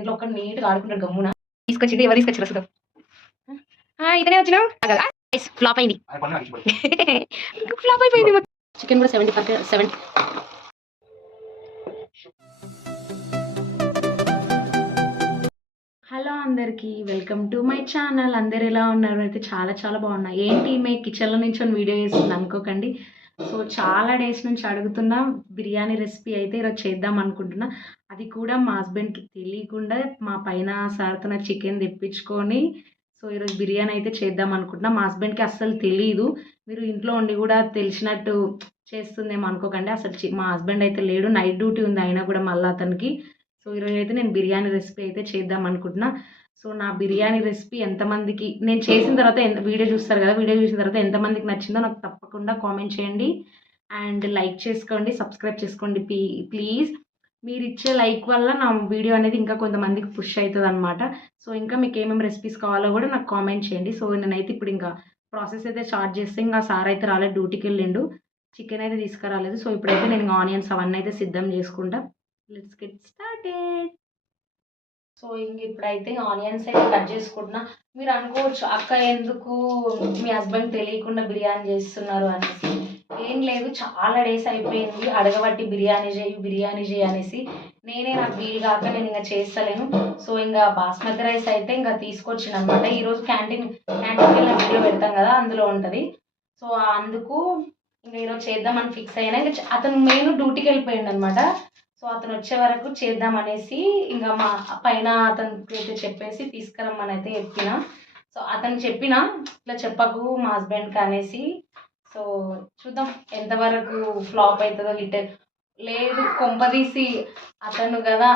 ఇంట్లో ఒక్క నీట్గా ఆడుకుంటాడు గమ్మున. తీసుకొచ్చింది ఎవరు తీసుకొచ్చారు అసలు? ఇతనే వచ్చినావు ఫ్లాప్ అయింది. ఫ్లాప్ అయిపోయింది. చికెన్ కూడా 70. హలో అందరికీ, వెల్కమ్ టు మై ఛానల్. అందరు ఎలా ఉన్నారు? అయితే చాలా చాలా బాగున్నా. ఏంటి మీ కిచెన్లో నుంచి వీడియో చేస్తుంది అనుకోకండి. సో చాలా డేస్ నుంచి అడుగుతున్నా బిర్యానీ రెసిపీ అయితే ఈరోజు చేద్దాం అనుకుంటున్నా. అది కూడా మా హస్బెండ్కి తెలియకుండా మా పైన సార్తో చికెన్ తెప్పించుకొని సో ఈరోజు బిర్యానీ అయితే చేద్దాం అనుకుంటున్నా. మా హస్బెండ్కి అస్సలు తెలియదు. మీరు ఇంట్లో ఉండి కూడా తెలిసినట్టు చేస్తుందేమో అనుకోకండి. అసలు మా హస్బెండ్ అయితే లేడు, నైట్ డ్యూటీ ఉంది అయినా కూడా మళ్ళీ అతనికి. సో ఈరోజు అయితే నేను బిర్యానీ రెసిపీ అయితే చేద్దాం అనుకుంటున్నా. సో నా బిర్యానీ రెసిపీ ఎంతమందికి నేను చేసిన తర్వాత వీడియో చూస్తారు కదా, వీడియో చూసిన తర్వాత ఎంతమందికి నచ్చిందో నాకు తప్పకుండా కామెంట్ చేయండి అండ్ లైక్ చేసుకోండి, సబ్స్క్రైబ్ చేసుకోండి ప్లీజ్. మీరు ఇచ్చే లైక్ వల్ల నా వీడియో అనేది ఇంకా కొంతమందికి పుష్ అవుతుంది అనమాట. సో ఇంకా మీకు ఏమేమి రెసిపీస్ కావాలో కూడా నాకు కామెంట్ చేయండి. సో నేనైతే ఇప్పుడు ఇంకా ప్రాసెస్ అయితే స్టార్ట్ చేస్తే ఇంకా సార్ అయితే రాలేదు, డ్యూటీకి వెళ్ళిండు, చికెన్ అయితే తీసుకురాలేదు. సో ఇప్పుడైతే నేను ఆనియన్స్ అవన్నీ అయితే సిద్ధం చేసుకుంటా. Let's get started. సో ఇంక ఇప్పుడైతే ఆనియన్స్ అయితే కట్ చేసుకుంటున్నా. మీరు అనుకోవచ్చు అక్క ఎందుకు మీ హస్బెండ్ తెలియకుండా బిర్యానీ చేస్తున్నారు అనేసి. ఏం లేదు, చాలా డేస్ అయిపోయింది అడగబట్టి బిర్యానీ చేయి అనేసి. నాకు వీలు కాక నేను ఇంకా చేస్తలేను. సో ఇంకా బాస్మతి రైస్ అయితే ఇంకా తీసుకొచ్చిన అనమాట. ఈరోజు క్యాంటీన్కి వెళ్ళిన వీడియో పెడతాం కదా, అందులో ఉంటుంది. సో అందుకు ఇంకా ఈరోజు చేద్దామని ఫిక్స్ అయినా. ఇంకా అతను మెయిన్ డ్యూటీకి వెళ్ళిపోయిండు అనమాట. సో అతను వచ్చే వరకు చేద్దామనేసి ఇంకా మా పైన అతనికి అయితే చెప్పేసి తీసుకురమ్మని అయితే చెప్పిన. సో అతను చెప్పిన ఇట్లా చెప్పకు మా హస్బెండ్కి అనేసి. సో చూద్దాం ఎంతవరకు ఫ్లాప్ అవుతుందో హిట్. లేదు కొంపదీసి అతను కదా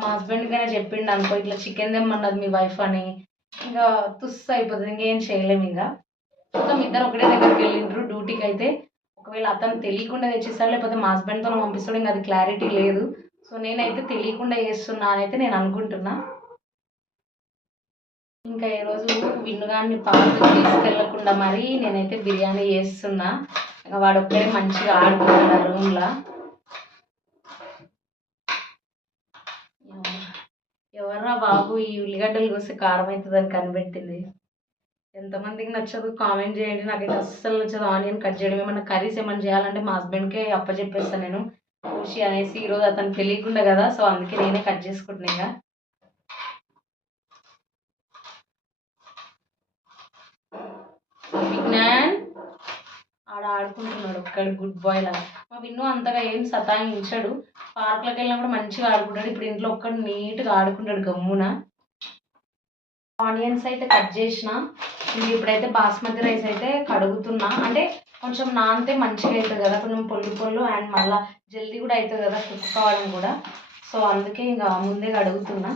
మా హస్బెండ్కైనా చెప్పిండు అనుకో ఇట్లా చికెన్ తెమ్మన్నది మీ వైఫ్ అని, ఇంకా తుస్సు అయిపోతుంది, ఇంకేం చేయలేము. ఇంకా చూద్దాం. ఇద్దరు ఒకటే దగ్గరికి వెళ్ళిండ్రు డ్యూటీకి అయితే. ఒకవేళ అతను తెలియకుండా తెచ్చిస్తాడు, లేకపోతే మా హస్బెండ్తో పంపిస్తాడు, ఇంకా అది క్లారిటీ లేదు. సో నేనైతే తెలియకుండా చేస్తున్నా అని అయితే నేను అనుకుంటున్నా. ఇంకా ఈరోజు విన్నుగాన్ని పార్క్ తీసుకెళ్ళకుండా మరి నేనైతే బిర్యానీ చేస్తున్నా. ఇంకా వాడు ఒక్కడే మంచిగా ఆడుకుంటున్నా రూమ్లో. ఎవర్రా బాబు ఈ ఉల్లిగడ్డలు కోసి కారం అవుతుందని కనిపెట్టింది. ఎంతమందికి నచ్చదు కామెంట్ చేయండి. నాకైతే అస్సలు నచ్చదు ఆనియన్ కట్ చేయడం. ఏమన్నా కర్రీస్ ఏమైనా చేయాలంటే మా హస్బెండ్కే అప్పచెప్పేస్తాను నేను ఖుషి అనేసి. ఈరోజు అతను తెలియకుండా కదా, సో అందుకే నేనే కట్ చేసుకుంటున్నా. ఇంకా విజ్ఞాన్ ఆడుకుంటున్నాడు ఒక్కడు గుడ్ బాయ్ లాగా. మా విన్ను అంతగా ఏం సతాయించాడు, పార్క్లోకి వెళ్ళినప్పుడు మంచిగా ఆడుకుంటాడు. ఇప్పుడు ఇంట్లో ఒక్కడు నీట్గా ఆడుకుంటాడు గమ్మున. ఆనియన్స్ అయితే కట్ చేసిన. ఇప్పుడైతే బాస్మతి రైస్ అయితే కడుగుతున్నా. అంటే కొంచెం నానితే మంచిగా అవుతుంది కదా, కొంచెం పొల్లు అండ్ మళ్ళీ జల్దీ కూడా అవుతుంది కదా కుక్ కావడం కూడా. సో అందుకే ఇంకా ముందే కడుగుతున్నా.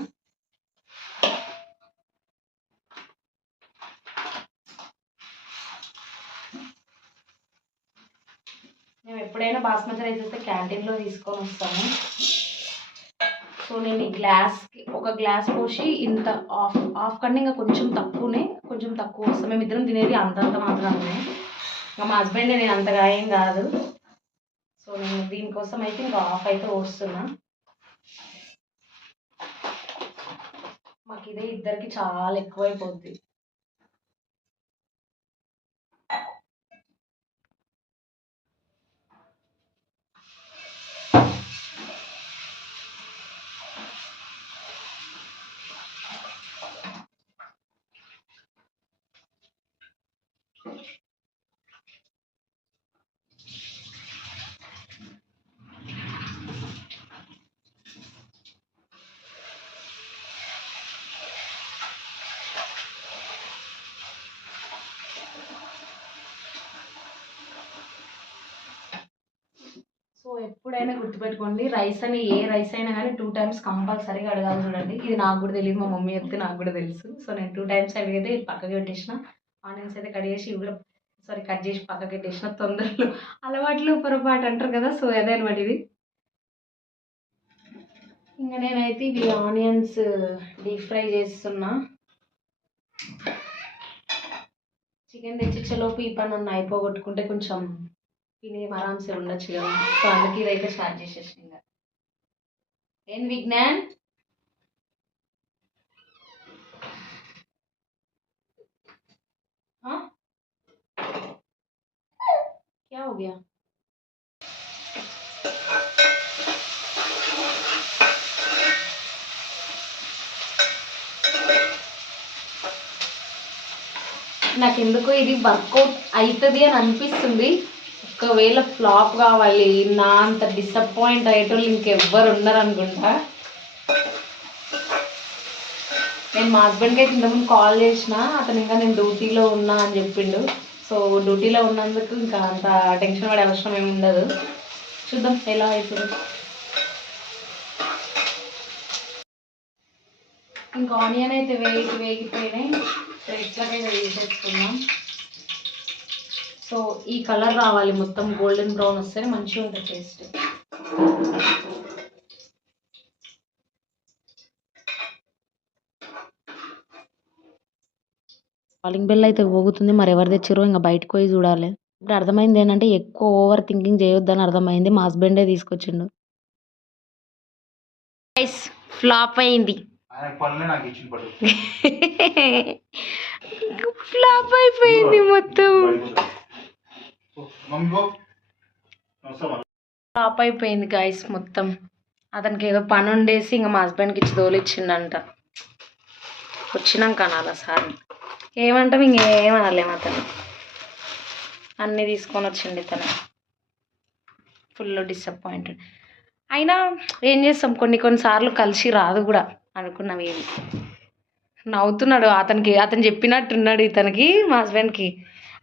మేము ఎప్పుడైనా బాస్మతి రైస్ అయితే క్యాంటీన్లో తీసుకొని వస్తాము. సో నేను ఈ ఒక గ్లాస్ పోసి ఇంత హాఫ్ కన్నా ఇంకా కొంచెం తక్కువ వస్తాం. మేము ఇద్దరం తినేది అంతంత మాత్రమే. ఇంకా మా హస్బెండ్ నేను అంతగా ఏం కాదు. సో నేను దీనికోసం అయితే ఇంకా హాఫ్ అయితే పోస్తున్నా. మాకు ఇదే ఇద్దరికి చాలా ఎక్కువైపోద్ది. సో ఎప్పుడైనా గుర్తుపెట్టుకోండి, ఏ రైస్ అయినా కానీ 2 times కంపల్సరీగా అడగాలి. చూడండి ఇది నాకు కూడా తెలియదు, మా మమ్మీ చెప్తే నాకు కూడా తెలుసు. సో నేను 2 times అడిగితే పక్కకి పెట్టేసిన. ఆనియన్స్ అయితే కట్ చేసి పక్కకి పెట్టేసిన. తొందరలో అలవాట్లు పొరపాటు అంటారు కదా, సో అదే అనమాట ఇది. ఇంకా నేనైతే ఇవి ఆనియన్స్ డీప్ ఫ్రై చేస్తున్నా. చికెన్ తెచ్చిచ్చేలోపు ఈ పని నన్ను అయిపోగొట్టుకుంటే కొంచెం తిని ఆరామ్సే ఉండొచ్చు కదా. సో అందుకే ఇదైతే స్టార్ట్ చేసేసిన. ఏంది విజ్ఞాన్ हो गया. నాకెందుకో ఇది వర్కౌట్ అవుతుంది అని అనిపిస్తుంది. ఒకవేళ ఫ్లాప్ కావాలి, నా అంత డిసప్పాయింట్ అయ్యేటోళ్ళు ఇంకెవ్వరు ఉండరు అనుకుంటా. నేను మా హస్బెండ్కి అయితే ఇంతకుముందు కాల్ చేసిన, అతను ఇంకా నేను డ్యూటీలో ఉన్నా అని చెప్పిండు. సో డ్యూటీలో ఉన్నందుకు ఇంకా అంత టెన్షన్ పడే అవసరం ఏమి ఉండదు. చూద్దాం ఎలా అవుతుంది. ఇంకా ఆనియన్ అయితే వేగిపోయినాయి. సో ఇట్లాగైతే వేసేసుకుందాం. సో ఈ కలర్ రావాలి, మొత్తం గోల్డెన్ బ్రౌన్ వస్తే మంచిగా ఉంటుంది టేస్ట్. కాలింగ్ బెల్ అయితే పోగుతుంది, మరి ఎవరు తెచ్చారో ఇంకా బయటకు పోయి చూడాలి. ఇప్పుడు అర్థమైంది ఏంటంటే ఎక్కువ ఓవర్ థింకింగ్ చేయొద్దని అర్థమైంది. మా హస్బెండే తీసుకొచ్చిండు. ఫ్లాప్ అయింది. ఫ్లాప్ అయిపోయింది మొత్తం. ఫ్లాప్ అయిపోయింది గాయస్ మొత్తం. అతనికి ఏదో పని ఉండేసి ఇంకా మా హస్బెండ్కి ఇచ్చి తోలిచ్చిండంట. వచ్చినాక అనాలా సార్ ఏమంటాం, ఇంకేమనలేము. అతను అన్నీ తీసుకొని వచ్చిండి. తను ఫుల్ డిసప్పాయింటెడ్. అయినా ఏం చేస్తాం, కొన్నిసార్లు కలిసి రాదు కూడా అనుకున్నాం. ఏమి నవ్వుతున్నాడు, అతను చెప్పినట్టున్నాడు ఇతనికి, మా హస్బెండ్కి,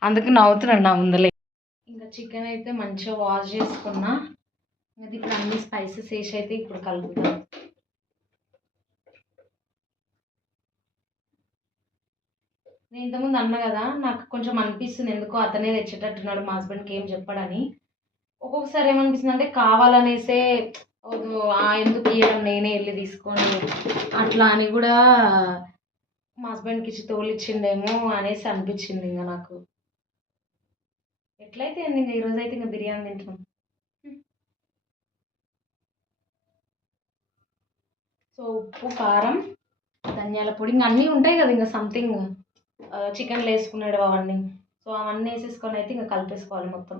అందుకు నవ్వుతున్నాడు నా ముందలే. ఇంకా చికెన్ అయితే మంచిగా వాష్ చేసుకున్నా. అది ఇప్పుడు అన్ని స్పైసెస్ వేసి అయితే ఇప్పుడు కలుపుతాను. నేను ఇంతకుముందు అన్నా కదా, నాకు కొంచెం అనిపిస్తుంది ఎందుకో అతనే తెచ్చేటట్టున్నాడు, మా హస్బెండ్కి ఏం చెప్పడని. ఒక్కొక్కసారి ఏమనిపిస్తుంది అంటే కావాలనేసే ఎందుకు ఇవ్వడం, నేనే వెళ్ళి తీసుకొని అట్లా అని కూడా మా హస్బెండ్కి ఇచ్చి తోలిచ్చిండేమో అనేసి అనిపించింది. ఇంకా నాకు ఎట్లయితే ఇంకా ఈరోజు అయితే ఇంకా బిర్యానీ తింటున్నాం. సో ఉప్పు, కారం, ధనియాల పొడి ఇంకా అన్నీ ఉంటాయి కదా, ఇంకా సంథింగ్ చికెన్లో వేసుకున్నాడు అవన్నీ. సో అవన్నీ వేసేసుకొని అయితే ఇంకా కలిపేసుకోవాలి మొత్తం.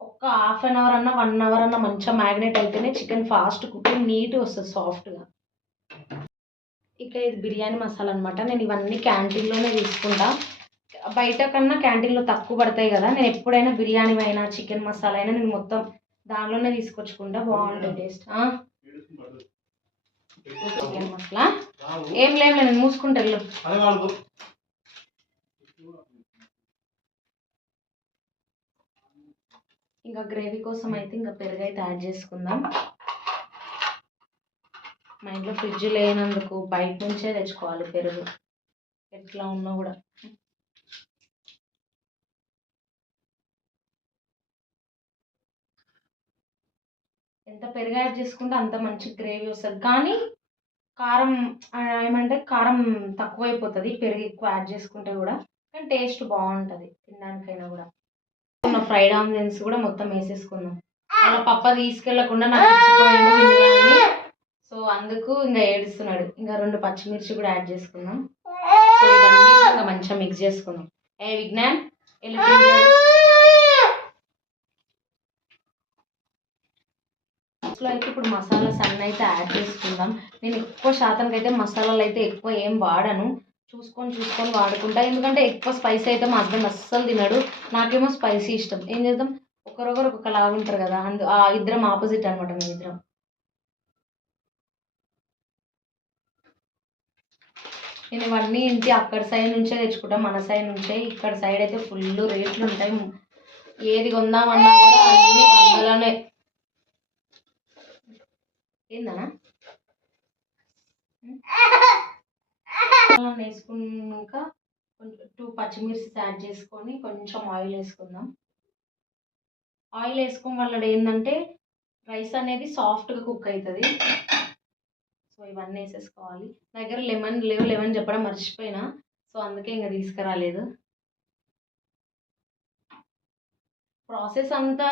ఒక్క ½ అన్ అవర్ అన్నా 1 అవర్ అన్నా మంచిగా మ్యాగ్నేట్ అయితేనే చికెన్ ఫాస్ట్ కుకింగ్ నీట్గా వస్తుంది, సాఫ్ట్గా. ఇక ఇది బిర్యానీ మసాలా అనమాట. నేను ఇవన్నీ క్యాంటీన్లోనే తీసుకుంటా. బయట కన్నా క్యాంటీన్లో తక్కువ పడతాయి కదా. నేను ఎప్పుడైనా బిర్యానీ అయినా చికెన్ మసాలా అయినా నేను మొత్తం దానిలోనే తీసుకొచ్చుకుంటా, బాగుంటుంది టేస్ట్. చికెన్ మసాలా ఏం లేదు, నేను మూసుకుంటా వెళ్ళు. ఇంకా గ్రేవీ కోసం అయితే ఇంకా పెరుగు అయితే యాడ్ చేసుకుందాం. మా ఇంట్లో ఫ్రిడ్జ్ లేనందుకు బయట నుంచే తెచ్చుకోవాలి పెరుగు, ఎట్లా ఉన్నా కూడా. ఎంత పెరుగు యాడ్ చేసుకుంటే అంత మంచి గ్రేవీ వస్తుంది. కానీ కారం ఏమంటే కారం తక్కువైపోతుంది పెరుగు ఎక్కువ యాడ్ చేసుకుంటే కూడా, కానీ టేస్ట్ బాగుంటుంది తినడానికైనా కూడా. ఫ్రైడ్ ఆనియన్స్ కూడా మొత్తం వేసేసుకుందాం. అలా పప్ప తీసుకెళ్ళకుండా నాకు ఇచ్చిపోయింది, సో అందుకు ఇంకా ఏడుస్తున్నాడు. ఇంకా 2 పచ్చిమిర్చి కూడా యాడ్ చేసుకుందాం. సో ఇవన్నీ ఇంకా మంచిగా మిక్స్ చేసుకుందాం. విజ్ఞాన్ అయితే ఇప్పుడు మసాలాస్ అన్నీ అయితే యాడ్ చేసుకుందాం. నేను ఎక్కువ శాతానికి అయితే మసాలాలు అయితే ఎక్కువ ఏం వాడను, చూసుకొని వాడుకుంటా. ఎందుకంటే ఎక్కువ స్పైసీ అయితే మా హస్బెండ్ అస్సలు తినడు, నాకేమో స్పైసీ ఇష్టం. ఏం చేద్దాం, ఒకరొకరు ఒక్కొక్కలాగా ఉంటారు కదా, ఇద్దరం ఆపోజిట్ అనమాట. మేమిద్దరం నేను ఇవన్నీ ఇంటి అక్కడ సైడ్ నుంచే తెచ్చుకుంటాం, మన సైడ్ నుంచే. ఇక్కడ సైడ్ అయితే ఫుల్ రేట్లు ఉంటాయి, ఏది కొందామన్నా కూడా అన్ని 100లోనే. ఏందనా వేసుకున్నాక కొంచెం 2 పచ్చిమిర్చి యాడ్ చేసుకొని కొంచెం ఆయిల్ వేసుకుందాం. ఆయిల్ వేసుకోవడం వల్ల ఏంటంటే రైస్ అనేది సాఫ్ట్గా కుక్ అవుతుంది. సో ఇవన్నీ వేసేసుకోవాలి. నా దగ్గర లెమన్ చెప్పడం మర్చిపోయినా, సో అందుకే ఇంకా తీసుకురాలేదు. ప్రాసెస్ అంతా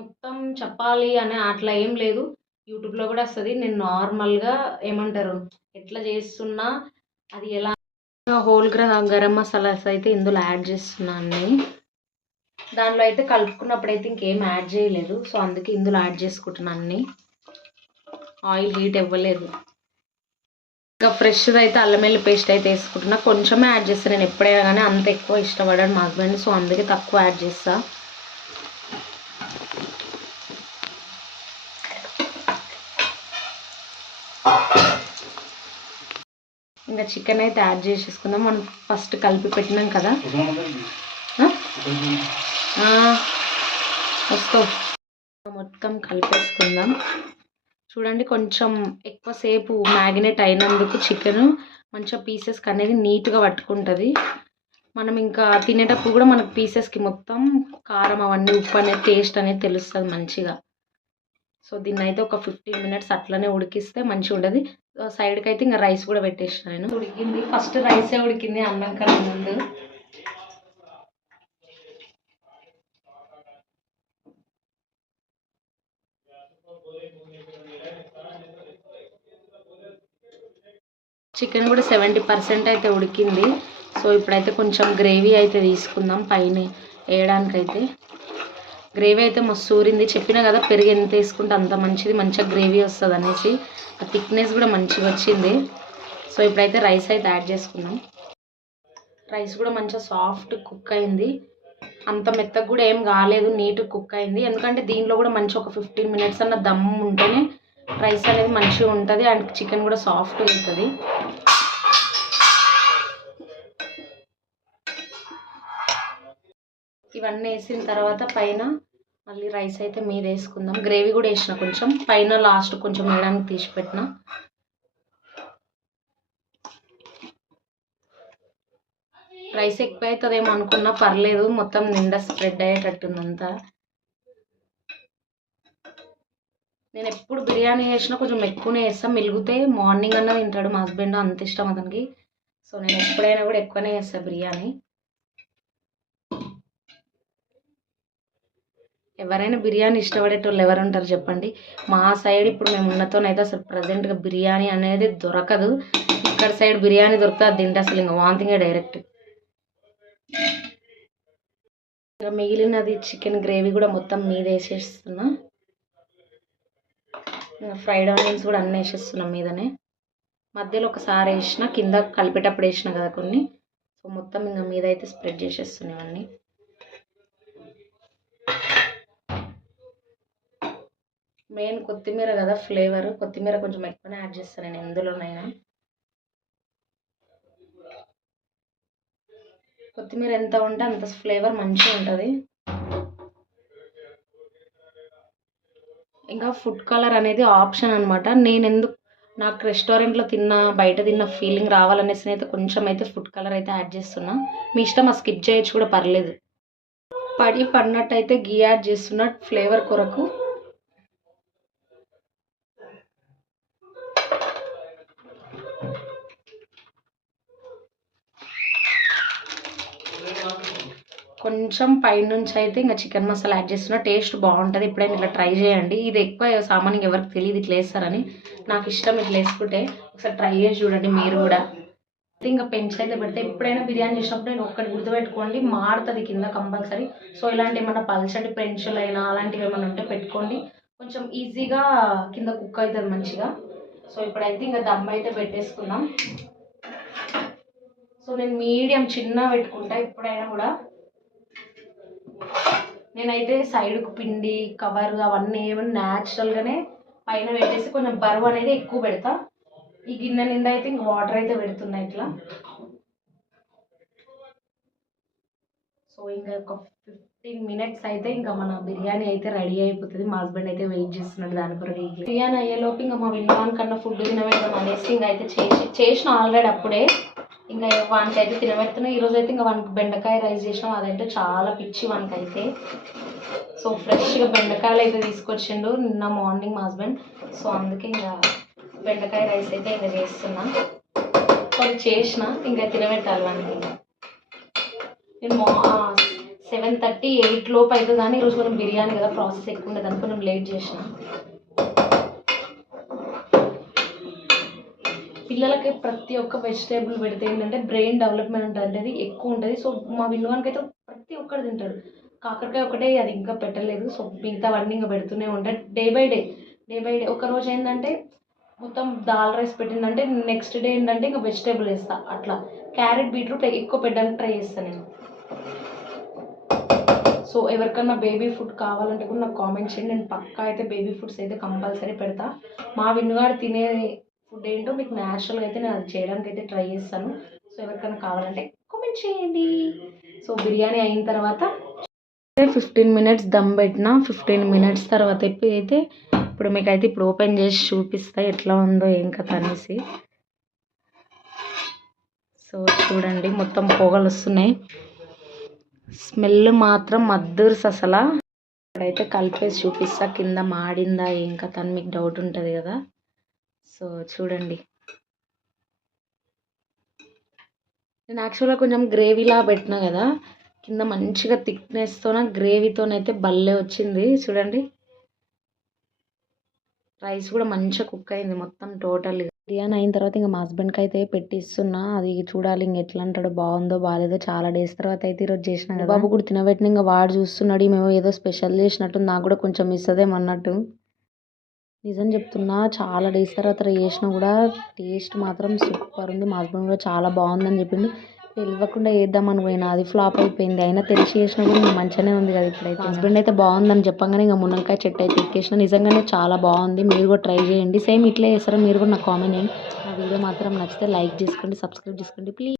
మొత్తం చెప్పాలి అని అట్లా ఏం లేదు, యూట్యూబ్లో కూడా వస్తుంది. నేను నార్మల్గా ఏమంటారు ఎట్లా చేస్తున్నా, అది ఎలా హోల్ గరం మసాలాస్ అయితే ఇందులో యాడ్ చేస్తున్నాను. దానిలో అయితే కలుపుకున్నప్పుడు అయితే ఇంకేం యాడ్ చేయలేదు. సో అందుకే ఇందులో యాడ్ చేసుకుంటున్నాను అన్నీ. ఆయిల్ హీట్ ఇవ్వలేదు. ఇంకా ఫ్రెష్ది అయితే అల్లం వెల్లుల్లి పేస్ట్ అయితే వేసుకుంటున్నా. కొంచెమే యాడ్ చేస్తాను నేను ఎప్పుడైనా కానీ, అంత ఎక్కువ ఇష్టపడాను మా హస్బెండ్. సో అందుకే తక్కువ యాడ్ చేస్తా. ఇంకా చికెన్ అయితే యాడ్ చేసేసుకుందాం. మనం ఫస్ట్ కలిపి పెట్టినాం కదా. వస్తావు. మొత్తం కలిపేసుకుందాం. చూడండి కొంచెం ఎక్కువసేపు మ్యాగినేట్ అయినందుకు చికెన్ మంచిగా పీసెస్కి అనేది నీట్గా పట్టుకుంటుంది. మనం ఇంకా తినేటప్పుడు కూడా మనకు పీసెస్కి మొత్తం కారం అవన్నీ ఉప్పు అనేది టేస్ట్ అనేది తెలుస్తుంది మంచిగా. సో దీన్ని అయితే ఒక 15 minutes అట్లనే ఉడికిస్తే మంచిగా ఉంటుంది. సైడ్కి అయితే ఇంకా రైస్ కూడా పెట్టేసిన నేను. ఉడికింది, ఫస్ట్ రైసే ఉడికింది అన్నం కన్నా ముందు. చికెన్ కూడా 70% అయితే ఉడికింది. సో ఇప్పుడైతే కొంచెం గ్రేవీ అయితే తీసుకుందాం పైన వేయడానికైతే. గ్రేవీ అయితే మస్తు ఊరింది. చెప్పినా కదా పెరుగు ఎంత వేసుకుంటే అంత మంచిది, మంచిగా గ్రేవీ వస్తుంది అనేసి. ఆ థిక్నెస్ కూడా మంచిగా వచ్చింది. సో ఇప్పుడైతే రైస్ అయితే యాడ్ చేసుకుందాం. రైస్ కూడా మంచిగా సాఫ్ట్ కుక్ అయింది. అంత మెత్తగా కూడా ఏం కాలేదు, నీట్ కుక్ అయింది. ఎందుకంటే దీనిలో కూడా మంచిగా ఒక 15 minutes అన్న దమ్ ఉంటేనే రైస్ అనేది మంచిగా ఉంటుంది అండ్ చికెన్ కూడా సాఫ్ట్ అవుతుంది. ఇవన్నీ వేసిన తర్వాత పైన మళ్ళీ రైస్ అయితే మీద వేసుకుందాం. గ్రేవీ కూడా వేసిన కొంచెం పైన లాస్ట్ కొంచెం వేయడానికి తీసి పెట్టిన. రైస్ ఎక్కువ అవుతుందేమో అనుకున్నా, పర్లేదు, మొత్తం నిండా స్ప్రెడ్ అయ్యేటట్టుందంతా. నేను ఎప్పుడు బిర్యానీ చేసినా కొంచెం ఎక్కువనే చేస్తాను. మిలిగితే మార్నింగ్ అన్న తింటాడు మా హస్బెండ్, అంత ఇష్టం అతనికి. సో నేను ఎప్పుడైనా కూడా ఎక్కువనే చేస్తాను బిర్యానీ. ఎవరైనా బిర్యానీ ఇష్టపడేటోళ్ళు ఎవరు ఉంటారు చెప్పండి. మా సైడ్ ఇప్పుడు మేము ఉన్నతోనైతే అసలు ప్రజెంట్గా బిర్యానీ అనేది దొరకదు. ఇక్కడ సైడ్ బిర్యానీ దొరికితే అది తింటే అసలు ఇంకా వాంతింగే డైరెక్ట్. ఇంకా మిగిలినది చికెన్ గ్రేవీ కూడా మొత్తం మీద వేసేస్తున్నా. ఫ్రైడ్ ఆనియన్స్ కూడా అన్నీ వేసేస్తున్నాం మీదనే. మధ్యలో ఒకసారి వేసిన, కింద కలిపేటప్పుడు వేసిన కదా కొన్ని. సో మొత్తం ఇంకా మీద అయితే స్ప్రెడ్ చేసేస్తున్నాం అన్నీ. మెయిన్ కొత్తిమీర కదా ఫ్లేవర్, కొత్తిమీర కొంచెం ఎక్కువనే యాడ్ చేస్తాను నేను ఎందులోనైనా. కొత్తిమీర ఎంత ఉంటే అంత ఫ్లేవర్ మంచిగా ఉంటుంది. ఇంకా ఫుడ్ కలర్ అనేది ఆప్షన్ అనమాట. నాకు రెస్టారెంట్లో బయట తిన్న ఫీలింగ్ రావాలనేసి అయితే కొంచెం అయితే ఫుడ్ కలర్ అయితే యాడ్ చేస్తున్నా. మీ ఇష్టం, ఆ స్కిప్ చేయొచ్చు కూడా పర్లేదు. పడినట్టయితే గీ యాడ్ చేస్తున్నా ఫ్లేవర్ కొరకు. కొంచెం పైనుంచి అయితే ఇంకా చికెన్ మసాలా యాడ్ చేస్తున్నా. టేస్ట్ బాగుంటుంది, ఎప్పుడైనా ఇట్లా ట్రై చేయండి. ఇది ఎక్కువ సామాన్యంగా ఎవరికి తెలియదు ఇట్లా వేస్తారని. నాకు ఇష్టం ఇట్లా వేసుకుంటే. ఒకసారి ట్రై చేసి చూడండి మీరు కూడా. ఇంకా పెంచి అయితే పెడితే ఎప్పుడైనా బిర్యానీ చేసినప్పుడు నేను ఒక్కటి గుర్తుపెట్టుకోండి, మారుతుంది కింద కంపల్సరీ. సో ఇలాంటి ఏమన్నా పల్చటి పెంచులైనా అలాంటివి ఏమైనా ఉంటే పెట్టుకోండి, కొంచెం ఈజీగా కింద కుక్ అవుతుంది మంచిగా. సో ఇప్పుడైతే ఇంకా దమ్ అయితే పెట్టేసుకుందాం. సో నేను మీడియం చిన్న పెట్టుకుంటా ఎప్పుడైనా కూడా. నేనైతే సైడ్కు పిండి కవర్ అవన్నీ ఏమైనా న్యాచురల్గానే పైన పెట్టేసి కొంచెం బరువు అనేది ఎక్కువ పెడతా. ఈ గిన్నె నిండా అయితే ఇంక వాటర్ అయితే పెడుతున్నా ఇట్లా. సో ఇంకా ఒక 15 minutes అయితే ఇంకా మన బిర్యానీ అయితే రెడీ అయిపోతుంది. మా హస్బెండ్ అయితే వెయిట్ చేస్తున్నాడు దాని కొరకు. బిర్యానీ అయ్యేలోపు ఇంకా మా విన్నవాన్ కన్నా ఫుడ్ తినబెడతాం అనేసి ఇంకా అయితే చేసిన ఆల్రెడీ అప్పుడే. ఇంకా వానికి అయితే తినబెడుతున్నాం. ఈరోజు అయితే ఇంకా వానికి బెండకాయ రైస్ చేసినాం. అదంటే చాలా పిచ్చి వానికైతే. సో ఫ్రెష్గా బెండకాయలు అయితే తీసుకొచ్చిండు నిన్న మార్నింగ్ మా హస్బెండ్. సో అందుకే ఇంకా బెండకాయ రైస్ అయితే ఇంకా చేస్తున్నా. సో అది చేసిన ఇంకా తినబెట్టాలి వానికి. నేను 7:30, 8 లోపు అవుతుంది కానీ ఈరోజు మనం బిర్యానీ కదా ప్రాసెస్ ఎక్కువ ఉండదు అనుకో నేను లేట్ చేసిన. పిల్లలకి ప్రతి ఒక్క వెజిటేబుల్ పెడితే ఏంటంటే బ్రెయిన్ డెవలప్మెంట్ అనేది ఎక్కువ ఉంటుంది. సో మా విన్నవానికి అయితే ప్రతి ఒక్కరు తింటాడు. కాకరకాయ ఒకటే అది ఇంకా పెట్టలేదు. సో మిగతావన్నీ ఇంకా పెడుతూనే ఉంటా డే బై డే. ఒకరోజు ఏంటంటే మొత్తం దాల్ రైస్ పెట్టిందంటే నెక్స్ట్ డే ఏంటంటే ఇంకా వెజిటేబుల్ వేస్తా. అట్లా క్యారెట్ బీట్రూట్ ఎక్కువ పెట్టడానికి ట్రై చేస్తాను నేను. సో ఎవరికన్నా బేబీ ఫుడ్ కావాలంటే కూడా నాకు కామెంట్ చేయండి. నేను పక్కా అయితే బేబీ ఫుడ్స్ అయితే కంపల్సరీ పెడతా. మా విన్నుగాడు తినే ఫుడ్ ఏంటో మీకు న్యాచురల్గా అయితే నేను అది చేయడానికి అయితే ట్రై చేస్తాను. సో ఎవరికైనా కావాలంటే కామెంట్ చేయండి. సో బిర్యానీ అయిన తర్వాత 15 మినిట్స్ దమ్ పెట్టిన. 15 మినిట్స్ తర్వాత అయితే ఇప్పుడు మీకైతే ఇప్పుడు ఓపెన్ చేసి చూపిస్తా ఎట్లా ఉందో ఏం కథ అనేసి. సో చూడండి మొత్తం పొగలు వస్తున్నాయి. స్మెల్ మాత్రం మద్దూర్స్ అసలు. ఇప్పుడైతే కలిపేసి చూపిస్తా కింద మాడిందా ఏం కథ అని మీకు డౌట్ ఉంటుంది కదా. సో చూడండి, నేను యాక్చువల్గా కొంచెం గ్రేవీలా పెట్టినా కదా, కింద మంచిగా థిక్నెస్తోన గ్రేవీతోనైతే భలే వచ్చింది. చూడండి రైస్ కూడా మంచిగా కుక్ అయింది మొత్తం టోటల్గా. బిర్యానీ అయిన తర్వాత ఇంకా మా హస్బెండ్కి అయితే పెట్టిస్తున్నా. అది చూడాలి ఇంక ఎట్లా అంటాడో, బాగుందో బాగాలేదో. చాలా డేస్ తర్వాత అయితే ఈరోజు చేసినా కదా. బాబు కూడా తినబెట్టిన ఇంకా వాడు చూస్తున్నాడు మేము ఏదో స్పెషల్ చేసినట్టు, నాకు కూడా కొంచెం ఇస్తుందేమన్నట్టు. నిజం చెప్తున్నా, చాలా డేస్ తర్వాత చేసినా కూడా టేస్ట్ మాత్రం సూపర్ ఉంది. మా హస్బెండ్ కూడా చాలా బాగుందని చెప్పిండు. తెలియకుండా వేద్దామని పోయినా, అది ఫ్లాప్ అయిపోయింది. అయినా తెలిసి చేసినా కూడా ఇంకా మంచిగానే ఉంది కదా. ఇప్పుడైతే హస్బెండ్ అయితే బాగుందని చెప్పగానే ఇంకా మునక్కాయ చెట్టు అయితే ఎక్కేసిన. నిజంగానే చాలా బాగుంది. మీరు కూడా ట్రై చేయండి. సేమ్ ఇట్లే చేస్తారా మీరు కూడా నాకు కామెంట్ చేయండి. నా వీడియో మాత్రం నచ్చితే లైక్ చేసుకోండి, సబ్స్క్రైబ్ చేసుకోండి ప్లీజ్.